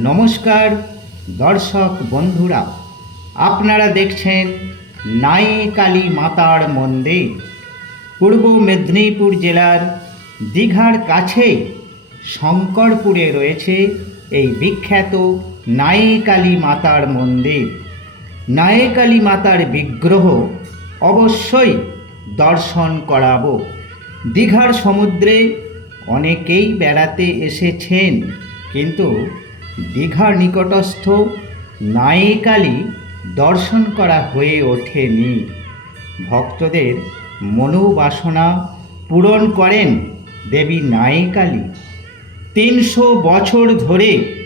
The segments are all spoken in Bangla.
নমস্কার, দর্শক বন্ধুরা। আপনারা দেখছেন নাই কালী মাতার মন্দির। পূর্ব মেদিনীপুর জেলার দীঘার কাছেই শঙ্করপুরে রয়েছে এই বিখ্যাত নাইকালী মাতার মন্দির। নায়কালী মাতার বিগ্রহ অবশ্যই দর্শন করাবো। দীঘার সমুদ্রে অনেকেই বেড়াতে এসেছেন, কিন্তু দীঘার নিকটস্থ নায়িকালী দর্শন করা হয়ে ওঠেনি। ভক্তদের মনোবাসনা পূরণ করেন দেবী নায়িকালী। তিনশো বছর ধরে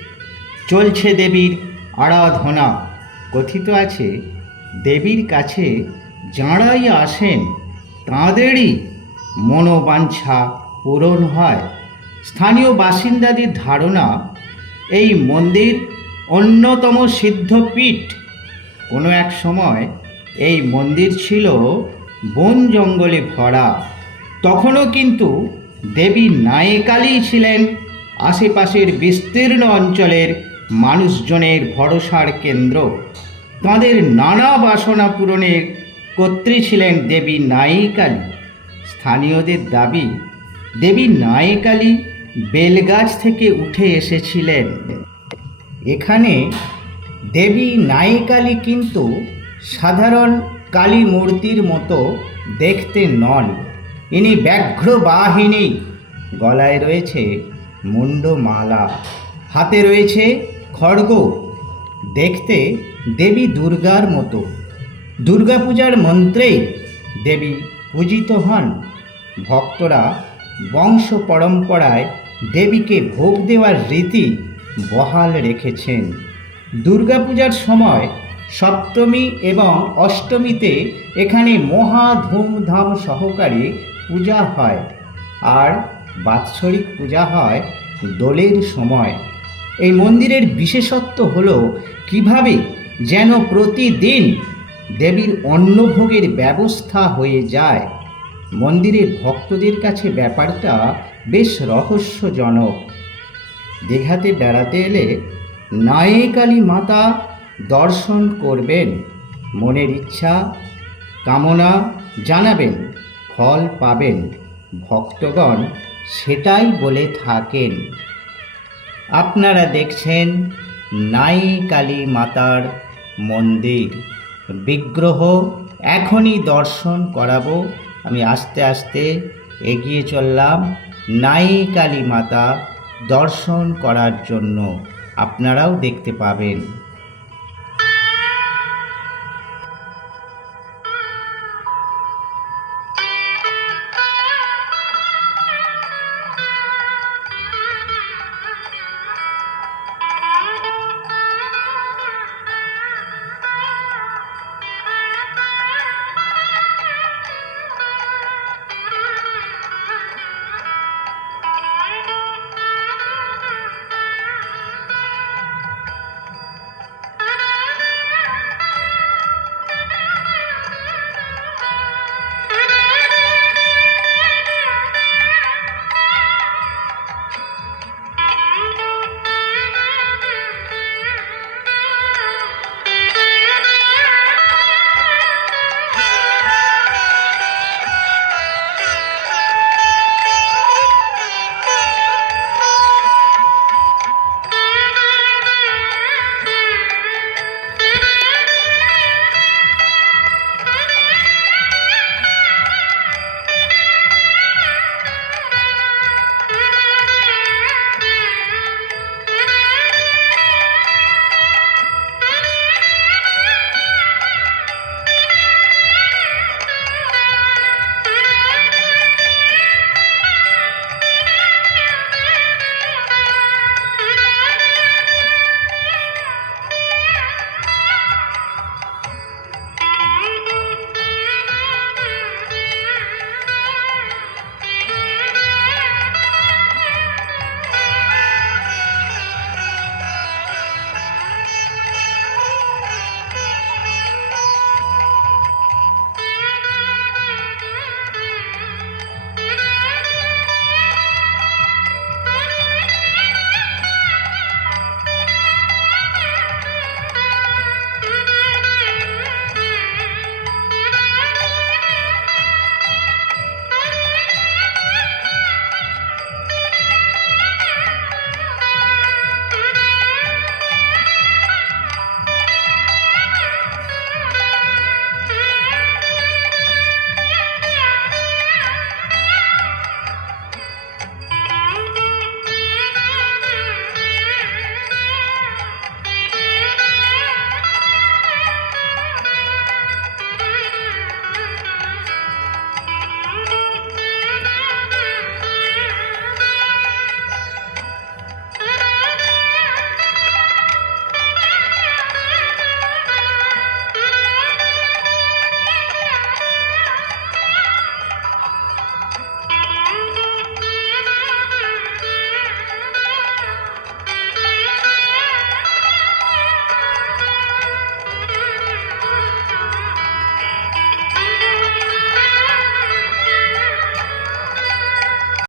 চলছে দেবীর আরাধনা। কথিত আছে, দেবীর কাছে যাঁরাই আসেন, তাঁদেরই মনোবাঞ্ছা পূরণ হয়। স্থানীয় বাসিন্দাদের ধারণা এই মন্দির অন্যতম সিদ্ধপীঠ। কোনো এক সময় এই মন্দির ছিল বন জঙ্গলে ভরা। তখনও কিন্তু দেবী নায়িকালী ছিলেন আশেপাশের বিস্তীর্ণ অঞ্চলের মানুষজনের ভরসার কেন্দ্র। তাঁদের নানা বাসনা পূরণের কর্ত্রী ছিলেন দেবী নায়িকালী। স্থানীয়দের দাবি, দেবী নায়িকালী বেলগাছ থেকে উঠে এসেছিলেন। এখানে দেবী নায়িকালী কিন্তু সাধারণ কালী মূর্তির মতো দেখতে নন। ইনি ব্যাঘ্র বাহিনী। গলায় রয়েছে মুন্ডমালা হাতে রয়েছে খড়গ। দেখতে দেবী দুর্গার মতো। দুর্গাপূজার মন্ত্রেই দেবী পূজিত হন। ভক্তরা বংশ পরম্পরায় দেবীকে ভোগ দেওয়ার রীতি বহাল রেখেছেন। দুর্গাপূজার সময় সপ্তমী এবং অষ্টমীতে এখানে মহা ধুমধাম সহকারে পূজা হয় আর বাৎসরিক পূজা হয় দোলের সময়। এই মন্দিরের বিশেষত্ব হলো কীভাবে যেন প্রতিদিন দেবীর অন্নভোগের ব্যবস্থা হয়ে যায়। মন্দিরের ভক্তদের কাছে ব্যাপারটা বেশ রহস্যজনক। দীঘাতে বেড়াতে এলে নায়িকালী মাতা দর্শন করবেন, মনের ইচ্ছা, কামনা জানাবেন, ফল পাবেন, ভক্তগণ সেটাই বলে থাকেন। আপনারা দেখছেন নাই কালী মাতার মন্দির। বিগ্রহ এখনই দর্শন করাবো। আমি আস্তে আস্তে এগিয়ে চললাম। নাই কালী মাতা দর্শন করার জন্য আপনারাও দেখতে পাবেন।